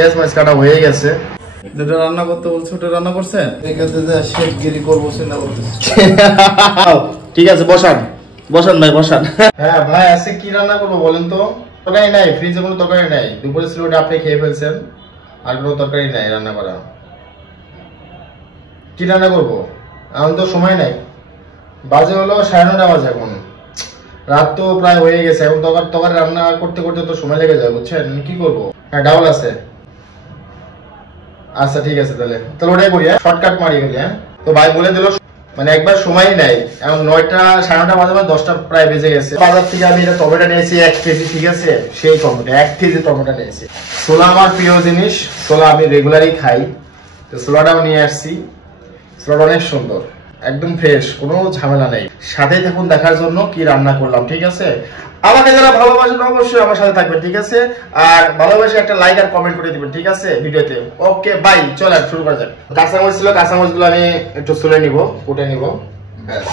Gas মাছ কাটা হয়ে গেছে। যেটা রান্না করতে বলছে ওটা রান্না করছেন? এখানে যে শেফগিরি করবো চিন্তা করতেছি। ঠিক আছে, বসান বসান ভাই বসান। হ্যাঁ ভাই, আজকে কি রান্না করবো বলেন তো? তরকারি নাই, ফ্রিজে কোনো তরকারি নাই। দুপুরে ছিল ওটা আপনি খেয়ে ফেলছেন, আর কোনো তরকারি নাই রান্না করা। কি রান্না করবো? এখন তো সময় নাই, বাজে হলো 9:30 বাজে। এখন রাত তো প্রায় হয়ে গেছে। এখন তরকারি রান্না করতে করতে তো সময় লেগে যায়, বুঝছেন? কি করবো? হ্যাঁ, ডাউল আছে। আচ্ছা ঠিক আছে, তাহলে ওটাই করি। হ্যাঁ, শর্টকাট মারি গেলে। হ্যাঁ, তো ভাই বলে দিল মানে একবার সময় নাই। এখন 9টা 9:30 বাজে, 10টা প্রায় বেজে গেছে। বাজার থেকে আমি এটা টমেটো নিয়েছি 1 কেজি। ঠিক আছে, সেই টমেটো 1 কেজি টমেটো নিয়েছি। ছোলা আমার প্রিয় জিনিস, ছোলা আমি রেগুলারই খাই। তো ছোলাটাও নিয়ে আসছি। ছোলাটা অনেক সুন্দর, একদম ফ্রেশ, কোনো ঝামেলা নেই। সাথে থাকুন দেখার জন্য কি রান্না করলাম। ঠিক আছে, আমাকে যারা ভালোবাসেন অবশ্যই আমার সাথে থাকবেন। ঠিক আছে, আর ভালোবাসে একটা লাইক আর কমেন্ট করে দিবেন। ঠিক আছে ভিডিওতে। ওকে বাই, চলেন শুরু করা যাক। কাঁচামরিচ ছিল, কাঁচামরিচগুলো আমি একটু তুলে নিব, কুটে নিব। ব্যাস,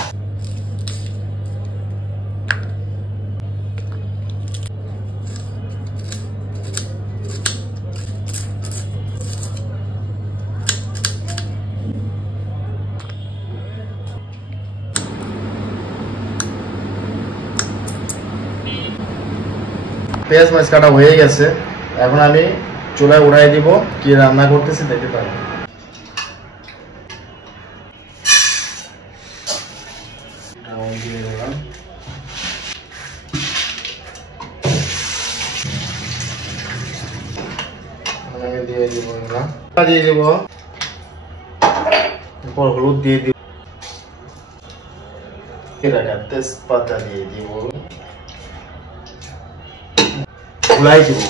পেঁয়াজ মাছ কাটা হয়ে গেছে। এখন আমি চুলায় উড়াই দিব, কি রান্না করতেছি দেখতে পাবেন। দিয়ে দিব, হলুদ দিয়ে দিব, তেজপাতা দিয়ে দিব, গুলাই দিব।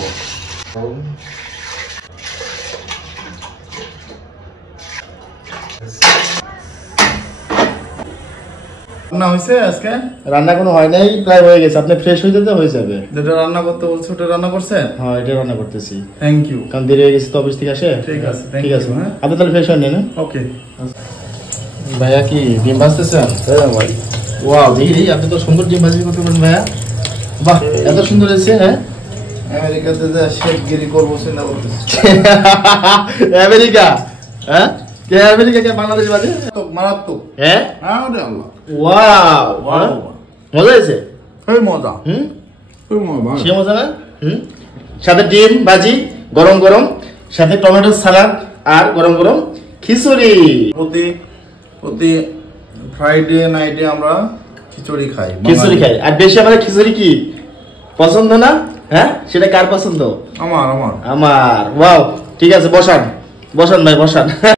রান্না হয়েছে আজকে? রান্না কোনো হয় নাই, প্রায় হয়ে গেছে। আপনি ফ্রেশ হয়ে যেতে হয়ে যাবে। যেটা রান্না করতে বলছে ওটা রান্না করছেন? হ্যাঁ, এটা রান্না করতেছি। Thank you. কারণ দেরি হয়ে গেছে তো অফিস থেকে আসে। ঠিক আছে, ঠিক আছে। হ্যাঁ, আপনি তাহলে ফ্রেশ হন না? ওকে ভাইয়া কি ডিম ভাজতেছেন? হ্যাঁ ভাই। ওয়াও, দেখি আপনি তো সুন্দর ডিম ভাজি করতে পারেন ভাইয়া। বাহ, এত সুন্দর হয়েছে। হ্যাঁ, আমেরিকাতে যে শেফগিরি করবো চিন্তা করতেছি। আমেরিকা? হ্যাঁ, কে আমেরিকা কে বাংলাদেশ বাজে? মারাত্মক। হ্যাঁ, আরে আল্লাহ, ওয়াও, ওয়াও, মজা হয়েছে। এই মজা, হুম, এই মজা, সে মজা না? হুম, সাথে ডিম ভাজি গরম গরম, সাথে টমেটো সালাদ আর গরম গরম খিচুড়ি। প্রতি ফ্রাইডে নাইটে আমরা খিচুড়ি খাই। খিচুড়ি খাই, আর বেশি আমাদের খিচুড়ি কি পছন্দ না? হ্যাঁ, সেটা কার পছন্দ? আমার। আমার। ওয়াও, ঠিক আছে, বসান বসান ভাই বসান।